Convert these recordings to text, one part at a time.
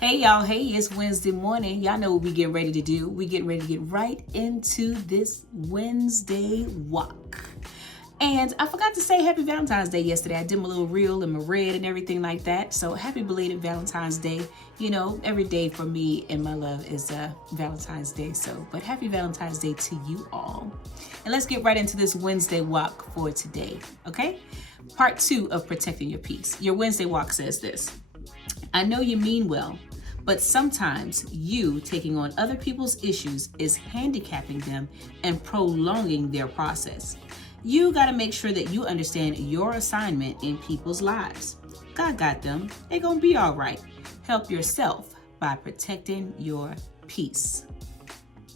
Hey y'all, hey, it's Wednesday morning. Y'all know what we getting ready to do. We getting ready to get right into this Wednesday walk. And I forgot to say happy Valentine's Day yesterday. I did my little reel and my red and everything like that. So happy belated Valentine's Day. You know, every day for me and my love is Valentine's Day. But happy Valentine's Day to you all. And let's get right into this Wednesday walk for today, okay? Part 2 of protecting your peace. Your Wednesday walk says this. I know you mean well, but sometimes you taking on other people's issues is handicapping them and prolonging their process. You got to make sure that you understand your assignment in people's lives. God got them. They're going to be all right. Help yourself by protecting your peace.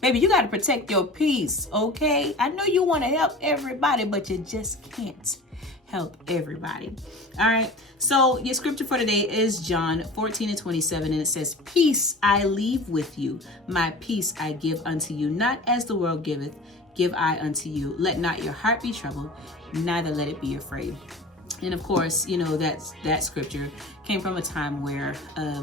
Baby, you got to protect your peace, okay? I know you want to help everybody, but you just can't help everybody. All right. So your scripture for today is John 14:27, and it says, "Peace I leave with you, my peace I give unto you. Not as the world giveth, give I unto you. Let not your heart be troubled, neither let it be afraid." And of course, you know, that scripture came from a time where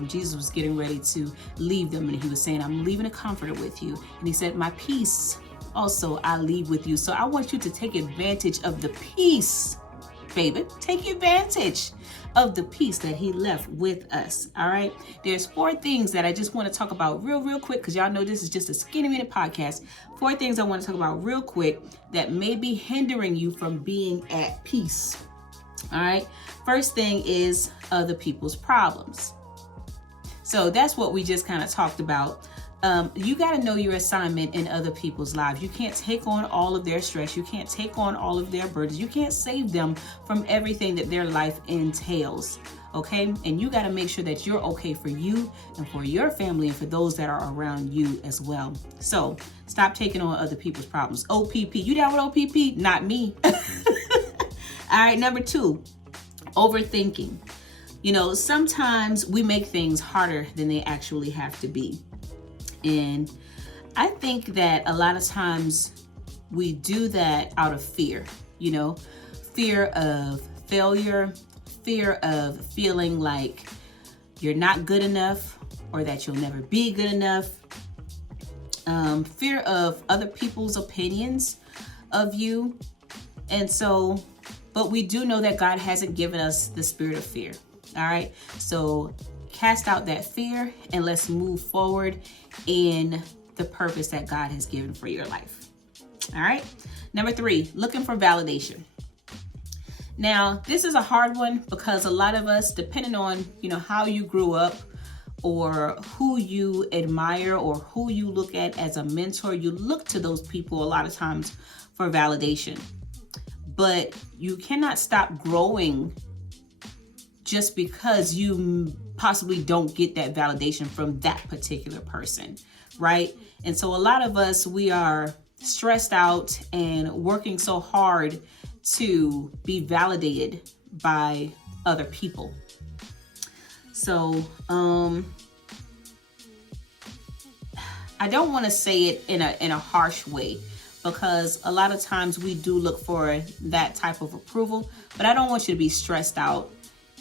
Jesus was getting ready to leave them, and he was saying, "I'm leaving a comforter with you." And he said, "My peace also I leave with you." So I want you to take advantage of the peace, baby. Take advantage of the peace that he left with us. All right. There's 4 things that I just want to talk about real quick, because y'all know this is just a skinny minute podcast. 4 things I want to talk about real quick that may be hindering you from being at peace. All right. First thing is other people's problems. So that's what we just kind of talked about. You got to know your assignment in other people's lives. You can't take on all of their stress. You can't take on all of their burdens. You can't save them from everything that their life entails. Okay. And you got to make sure that you're okay for you and for your family and for those that are around you as well. So stop taking on other people's problems. OPP. You down with OPP? Not me. All right. Number 2, overthinking. You know, sometimes we make things harder than they actually have to be. And I think that a lot of times we do that out of fear, you know, fear of failure, fear of feeling like you're not good enough or that you'll never be good enough, fear of other people's opinions of you. And so, but we do know that God hasn't given us the spirit of fear. All right. So cast out that fear and let's move forward in the purpose that God has given for your life. All right. Number 3, looking for validation. Now, this is a hard one because a lot of us, depending on, you know, how you grew up or who you admire or who you look at as a mentor, you look to those people a lot of times for validation. But you cannot stop growing just because you possibly don't get that validation from that particular person, right? And so a lot of us, we are stressed out and working so hard to be validated by other people. So I don't want to say it in a harsh way, because a lot of times we do look for that type of approval, but I don't want you to be stressed out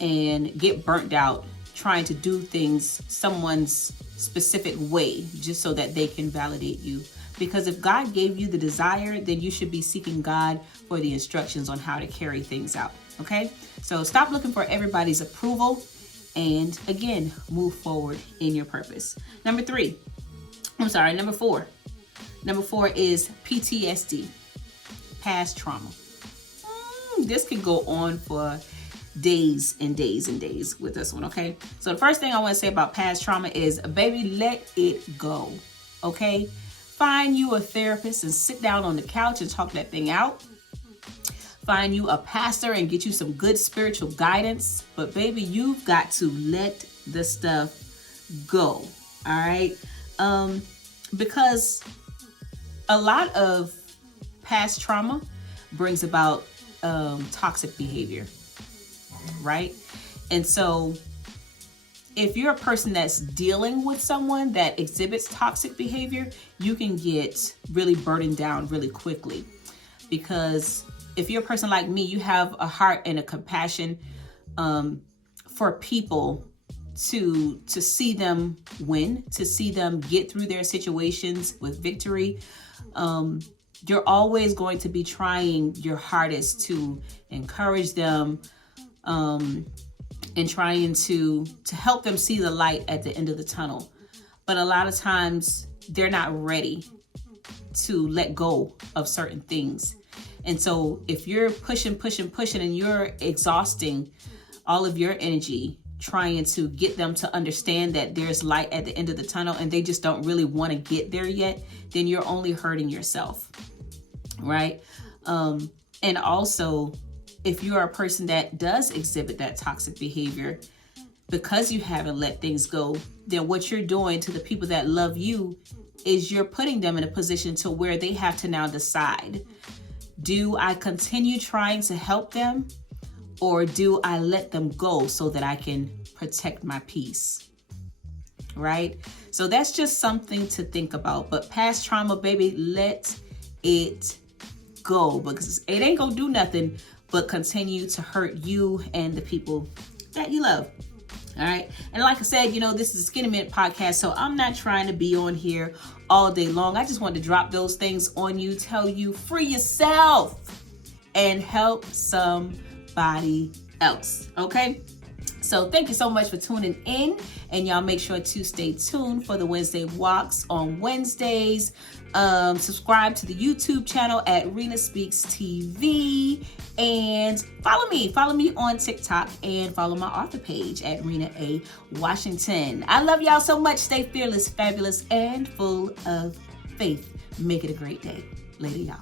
and get burnt out trying to do things someone's specific way just so that they can validate you. Because if God gave you the desire, then you should be seeking God for the instructions on how to carry things out. Okay? So stop looking for everybody's approval and again, move forward in your purpose. Number 4. Number 4 is PTSD, past trauma. This can go on for days and days and days with this one, okay? So the first thing I want to say about past trauma is, baby, let it go, okay? Find you a therapist and sit down on the couch and talk that thing out. Find you a pastor and get you some good spiritual guidance. But baby, you've got to let the stuff go, all right? Because a lot of past trauma brings about toxic behavior, right? And so if you're a person that's dealing with someone that exhibits toxic behavior, you can get really burdened down really quickly. Because if you're a person like me, you have a heart and a compassion for people to see them win, to see them get through their situations with victory. You're always going to be trying your hardest to encourage them, and trying to help them see the light at the end of the tunnel. But a lot of times they're not ready to let go of certain things. And so if you're pushing and you're exhausting all of your energy trying to get them to understand that there's light at the end of the tunnel and they just don't really want to get there yet, then you're only hurting yourself, right? And also, if you're a person that does exhibit that toxic behavior, because you haven't let things go, then what you're doing to the people that love you is you're putting them in a position to where they have to now decide, do I continue trying to help them, or do I let them go so that I can protect my peace? Right? So that's just something to think about. But past trauma, baby, let it go, because it ain't gonna do nothing but continue to hurt you and the people that you love. All right. And like I said, this is a Skinny Minute podcast, so I'm not trying to be on here all day long. I just wanted to drop those things on you, tell you, free yourself and help somebody else. Okay. So thank you so much for tuning in, and y'all make sure to stay tuned for the Wednesday walks on Wednesdays. Subscribe to the YouTube channel at Rena Speaks TV, and follow me on TikTok, and follow my author page at Rena A. Washington. I love y'all so much. Stay fearless, fabulous, and full of faith. Make it a great day. Later, y'all.